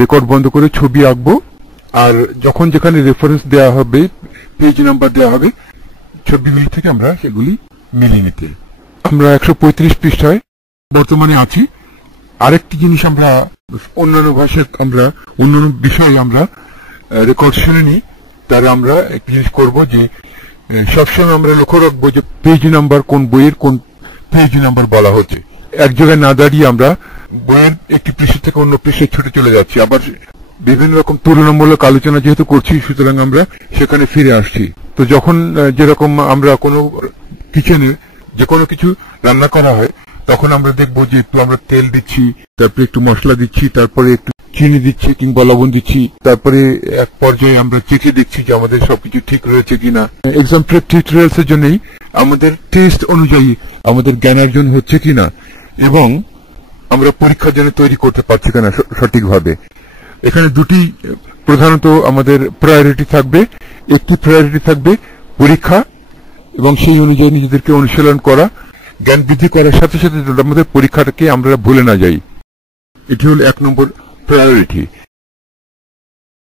Record বন্ধ করে ছবি আঁকবো, আর যখন যেখানে রেফারেন্স দেওয়া হবে, পেজ নাম্বার দেওয়া হবে, ছবিগুলি থেকে আমরা সেগুলি মিলিয়ে নিতে। আমরা 135 পৃষ্ঠায় বর্তমানে আছি। আরেকটি জিনিস আমরা অন্যান্য ভাষায় অন্যান্য বিষয়ে আমরা রেকর্ড শুনে নিই। তারা আমরা একটি জিনিস করবো যে সবসময় আমরা লক্ষ্য রাখবো যে পেজ নাম্বার কোন বইয়ের কোন পেজ নাম্বার বলা হচ্ছে। এক জায়গায় না দাঁড়িয়ে আমরা বইয়ের একটি পৃষ্ঠা থেকে অন্য পৃষ্ঠায় ছুটে চলে যাচ্ছি, আবার বিভিন্ন রকম তুলনামূলক আলোচনা যেহেতু করছি, সুতরাং আমরা সেখানে ফিরে আসছি। তো যখন যেরকম আমরা কোনো কিচেনে যে কোনো কিছু রান্না করা হয়, তখন আমরা দেখবো যে একটু আমরা তেল দিচ্ছি, তারপরে একটু মশলা দিচ্ছি, তারপরে একটু চিনি দিচ্ছি কিংবা লবণ দিচ্ছি, তারপরে এক পর্যায়ে আমরা চেখে দেখছি যে আমাদের সবকিছু ঠিক রয়েছে কিনা। এক্সাম প্রেপ টিউটোরিয়ালস এর জন্যই আমাদের টেস্ট অনুযায়ী আমাদের জ্ঞানার্জন হচ্ছে কিনা এবং আমরা পরীক্ষার জন্য তৈরি করতে পারছি কিনা সঠিকভাবে। এখানে দুটি প্রধানত আমাদের প্রায়োরিটি থাকবে। একটি প্রায়োরিটি থাকবে পরীক্ষা এবং সেই অনুযায়ী নিজেদেরকে অনুশীলন করা, জ্ঞান বৃদ্ধি করার সাথে সাথে আমাদের পরীক্ষাটাকে আমরা ভুলে না যাই। এটি হল 1 নম্বর প্রায়োরিটি।